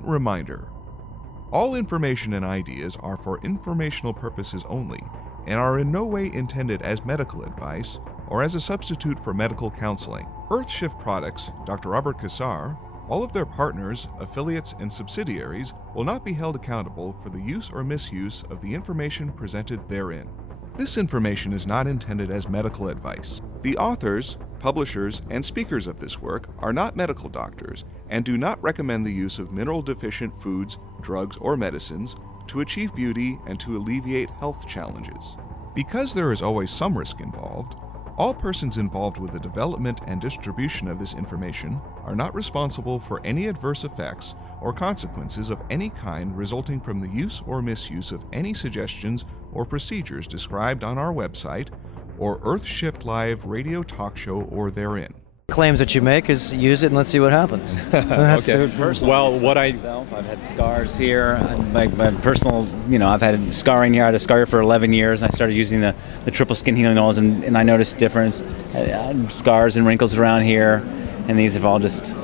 important reminder. All information and ideas are for informational purposes only and are in no way intended as medical advice or as a substitute for medical counseling. Earthshift Products, Dr. Robert Cassar, all of their partners, affiliates, and subsidiaries will not be held accountable for the use or misuse of the information presented therein. This information is not intended as medical advice. The authors, publishers, and speakers of this work are not medical doctors and do not recommend the use of mineral-deficient foods, drugs, or medicines to achieve beauty and to alleviate health challenges. Because there is always some risk involved, all persons involved with the development and distribution of this information are not responsible for any adverse effects or consequences of any kind resulting from the use or misuse of any suggestions or procedures described on our website or Earthshift Live radio talk show or therein. Claims that you make is use it and let's see what happens. That's Okay. Well, what I've had scars here. My personal, I've had scarring here. I had a scar here for 11 years. I started using the triple skin healing oils, and I noticed difference. Scars and wrinkles around here, and these have all just.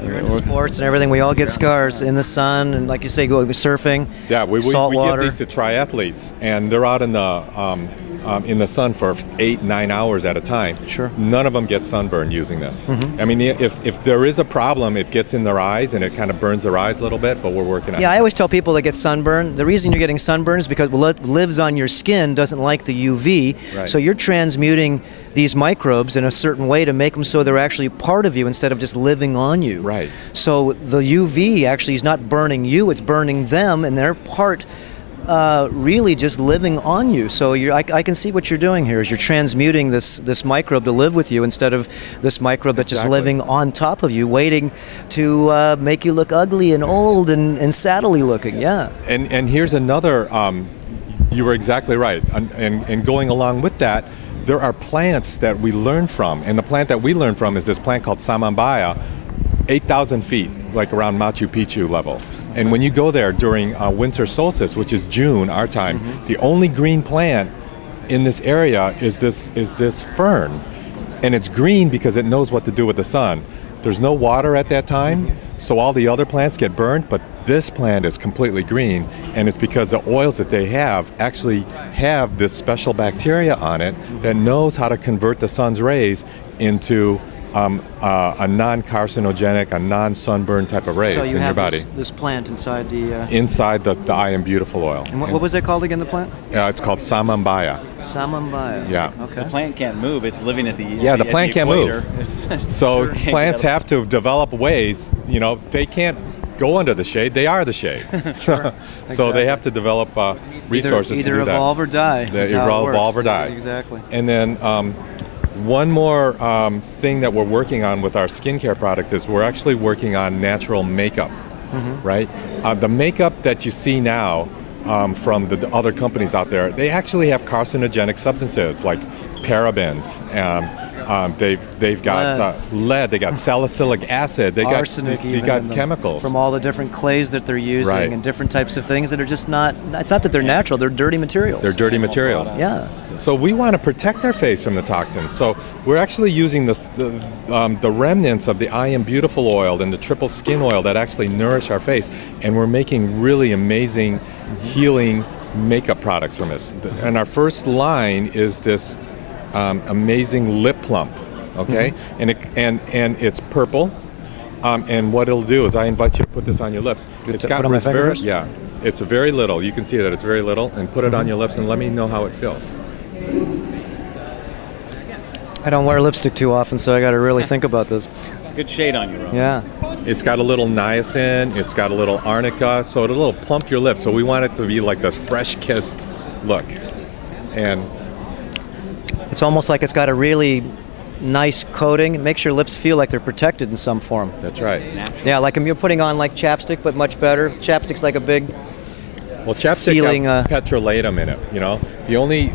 If you're into sports and everything, we all get scars in the sun, and like you say, go surfing. Yeah, we salt give water. these to triathletes, and they're out in the sun for 8-9 hours at a time. Sure. None of them get sunburn using this. Mm-hmm. I mean, if there is a problem, it gets in their eyes and it kind of burns their eyes a little bit, but we're working on it. Yeah, I always tell people that get sunburn, the reason you're getting sunburn is because what lives on your skin doesn't like the UV, Right. so you're transmuting these microbes in a certain way to make them so they're actually part of you instead of just living on you. Right. So the UV actually is not burning you, it's burning them, and they're part really just living on you. So I can see what you're doing here is you're transmuting this microbe to live with you instead of this microbe that's just living on top of you, waiting to make you look ugly and old and saddly looking. Yeah. And here's another, you were exactly right. And going along with that, there are plants that we learn from. And the plant that we learn from is this plant called Samambaya, 8,000 feet, like around Machu Picchu level. And when you go there during winter solstice, which is June, our time, the only green plant in this area is this fern. And it's green because it knows what to do with the sun. There's no water at that time, so all the other plants get burned, but this plant is completely green, and it's because the oils that they have actually have this special bacteria on it that knows how to convert the sun's rays into a non-carcinogenic, a non-sunburn type of rays in your body. This plant inside the... Inside the I Am Beautiful oil. And what was it called again, the plant? It's called Samambaya. Samambaya. Yeah. Okay. The plant can't move. It's living at the the plant can't move. So Sure plants have to develop ways, they can't go under the shade, they are the shade. Sure. So they have to develop resources to do that. Either evolve or die. They is how it works. evolve or die. Exactly. And then one more thing that we're working on with our skincare product is we're actually working on natural makeup, right? The makeup that you see now from the other companies out there, they actually have carcinogenic substances like parabens. They've got lead, they got salicylic acid, they got chemicals. From all the different clays that they're using Right. and different types of things that are just not, it's not that they're natural, they're dirty materials. They're dirty materials. Yeah. So we want to protect our face from the toxins. So we're actually using the remnants of the I Am Beautiful oil and the triple skin oil that actually nourish our face, and we're making really amazing healing makeup products from this. And our first line is this amazing lip plump, okay? And it's purple. And what it'll do is I invite you to put this on your lips. It's got on my fingers? Yeah, it's very little. You can see that it's very little, and put it on your lips and let me know how it feels. I don't wear lipstick too often, so I got to really think about this. It's a good shade on you, Ron. Yeah. It's got a little niacin, it's got a little arnica, so it'll plump your lips. So we want it to be like this fresh kissed look. And It's almost like it's got a really nice coating. It makes your lips feel like they're protected in some form. that's right. Yeah, like you're putting on like chapstick, but much better. Chapstick's like a big... Well, chapstick feeling, has petrolatum in it, The only,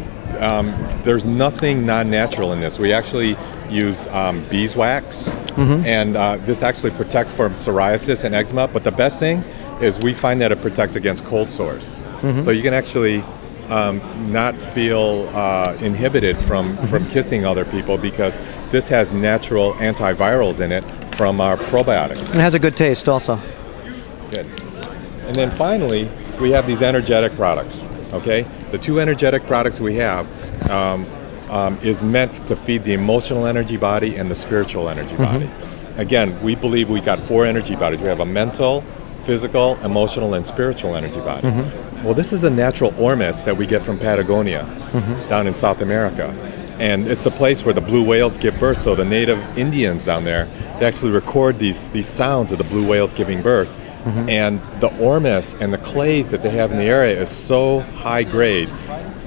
there's nothing non-natural in this. We actually use beeswax, and this actually protects from psoriasis and eczema, but the best thing is we find that it protects against cold sores. So you can actually not feel inhibited from kissing other people because this has natural antivirals in it from our probiotics. And it has a good taste also. Good. And then finally, we have these energetic products. Okay, the two energetic products we have is meant to feed the emotional energy body and the spiritual energy body. Again, we believe we got 4 energy bodies. We have a mental, physical, emotional, and spiritual energy body. Well, this is a natural ormus that we get from Patagonia down in South America. And it's a place where the blue whales give birth. So the native Indians down there, they actually record these sounds of the blue whales giving birth. And the ormus and the clays that they have in the area is so high grade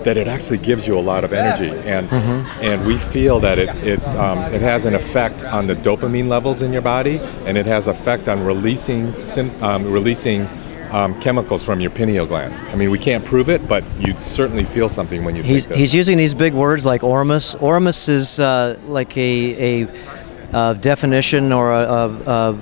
that it actually gives you a lot of energy. And we feel that it has an effect on the dopamine levels in your body, and it has effect on releasing chemicals from your pineal gland. I mean, we can't prove it, but you'd certainly feel something when you take this. He's using these big words like ormus. Ormus is like a definition or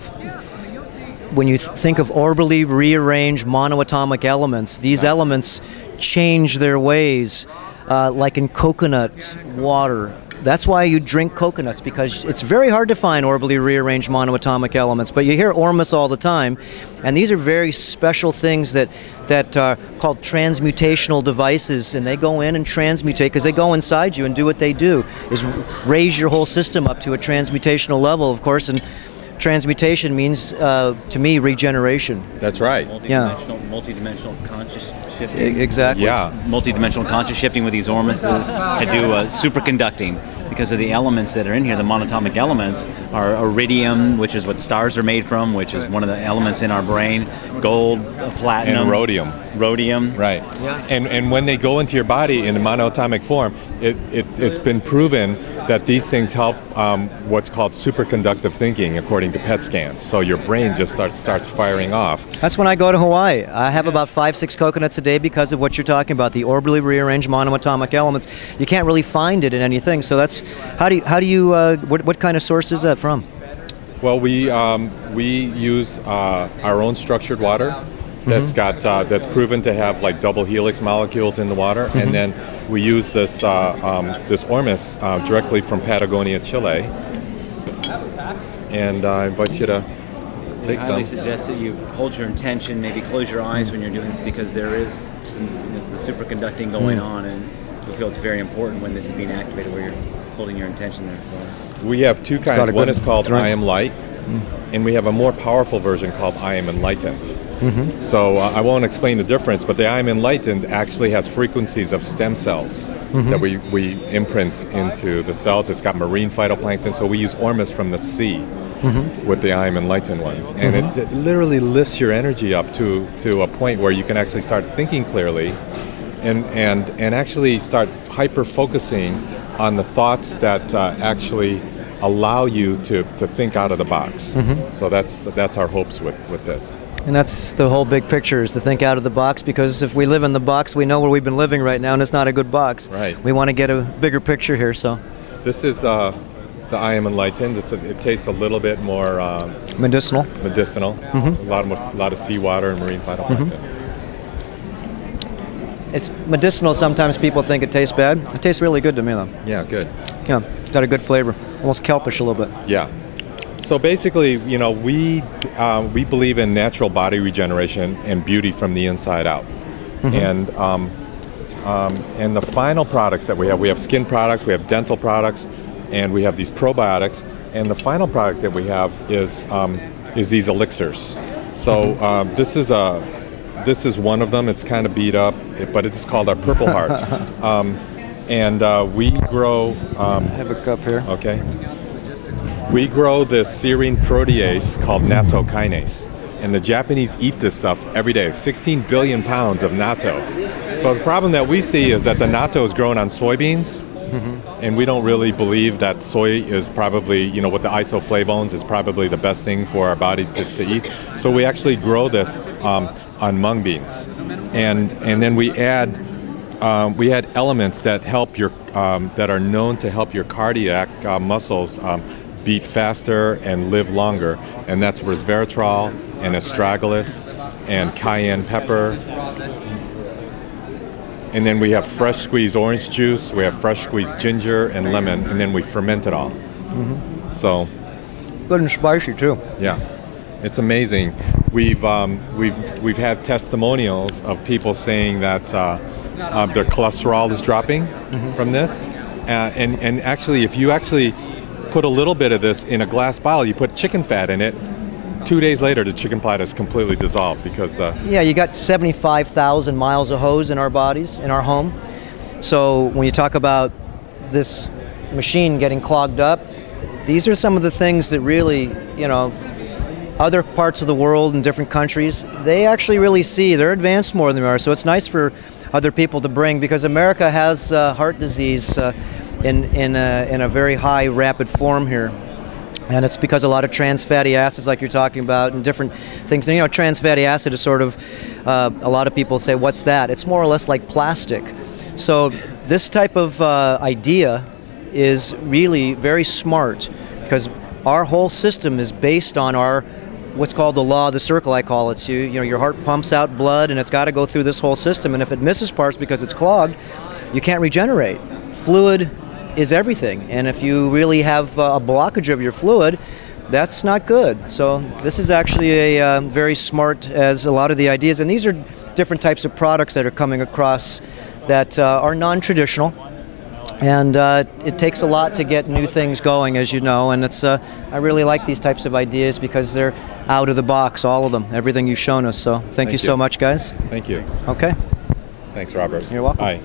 when you think of orbitally rearranged monoatomic elements, these elements change their ways, like in coconut water. That's why you drink coconuts, because it's very hard to find orbitally rearranged monoatomic elements. But you hear ormus all the time, and these are very special things that are called transmutational devices, and they go in and transmutate because they go inside you and do what they do, is raise your whole system up to a transmutational level, of course. And transmutation means, to me, regeneration. That's right. Multi-dimensional conscious shifting. Exactly. Yeah. Multi-dimensional conscious shifting with these ormuses to do superconducting because of the elements that are in here. The monatomic elements are iridium, which is what stars are made from, which is one of the elements in our brain. Gold, platinum, and rhodium. Rhodium. Right. Yeah. And when they go into your body in a monoatomic form, it's been proven that these things help what's called superconductive thinking, according to PET scans. So your brain just starts firing off. That's when I go to Hawaii. I have about 5-6 coconuts a day because of what you're talking about, the orbitally rearranged monoatomic elements. You can't really find it in anything. So that's what kind of source is that from? Well, we use our own structured water. That's proven to have like double helix molecules in the water, and then we use this ormus directly from Patagonia, Chile. And I invite you to take some. I highly suggest that you hold your intention, maybe close your eyes when you're doing this, because there is some, the superconducting going on, and we feel it's very important when this is being activated, where you're holding your intention there. We have two kinds. One is called I Am Light, and we have a more powerful version called I Am Enlightened. So I won't explain the difference, but the I Am Enlightened actually has frequencies of stem cells that we imprint into the cells. It's got marine phytoplankton, so we use ormus from the sea with the I Am Enlightened ones. And it literally lifts your energy up to a point where you can actually start thinking clearly and actually start hyper-focusing on the thoughts that actually allow you to think out of the box. So that's our hopes with this. And that's the whole big picture, is to think out of the box, because if we live in the box, we know where we've been living right now, and it's not a good box. Right. We want to get a bigger picture here, so. This is the I Am Enlightened. It tastes a little bit more medicinal. Medicinal. It's a lot of seawater and marine phytoplankton. It's medicinal. Sometimes people think it tastes bad. It tastes really good to me, though. Yeah, good. Yeah, it's got a good flavor, almost kelpish a little bit. Yeah. So basically, we believe in natural body regeneration and beauty from the inside out. And the final products that we have skin products, we have dental products, and we have these probiotics. And the final product that we have is these elixirs. So this is one of them. It's kind of beat up, but it's called our Purple Heart. We grow. I have a cup here. Okay. We grow this serine protease called natto kinase, and the Japanese eat this stuff every day. 16 billion pounds of natto. But the problem that we see is that the natto is grown on soybeans, and we don't really believe that soy is probably, with the isoflavones, is probably the best thing for our bodies to eat. So we actually grow this on mung beans, and then we add elements that help that are known to help your cardiac muscles beat faster and live longer, and that's resveratrol and astragalus and cayenne pepper. And then we have fresh squeezed orange juice, we have fresh squeezed ginger and lemon, and then we ferment it all. So good and spicy too. Yeah, it's amazing. we've had testimonials of people saying that their cholesterol is dropping from this, and actually, if you actually put a little bit of this in a glass bottle, you put chicken fat in it. 2 days later, the chicken fat is completely dissolved because the Yeah, you got 75,000 miles of hose in our bodies, in our home. So when you talk about this machine getting clogged up, these are some of the things that really, other parts of the world in different countries, they actually really see. They're advanced more than we are. So it's nice for other people to bring, because America has heart disease in a very high, rapid form here. And it's because a lot of trans fatty acids, like you're talking about, and different things. And, trans fatty acid is sort of, a lot of people say, what's that? It's more or less like plastic. So this type of idea is really very smart, because our whole system is based on what's called the law of the circle, I call it. So your heart pumps out blood, and it's got to go through this whole system. And if it misses parts because it's clogged, you can't regenerate. Fluid is everything, and if you really have a blockage of your fluid, that's not good. So this is actually a very smart, as a lot of the ideas, and these are different types of products that are coming across that are non-traditional, and it takes a lot to get new things going, as you know, and it's I really like these types of ideas because they're out of the box, all of them, everything you've shown us. So thank you so much, guys. Thank you. Okay. Thanks, Robert. You're welcome. Bye.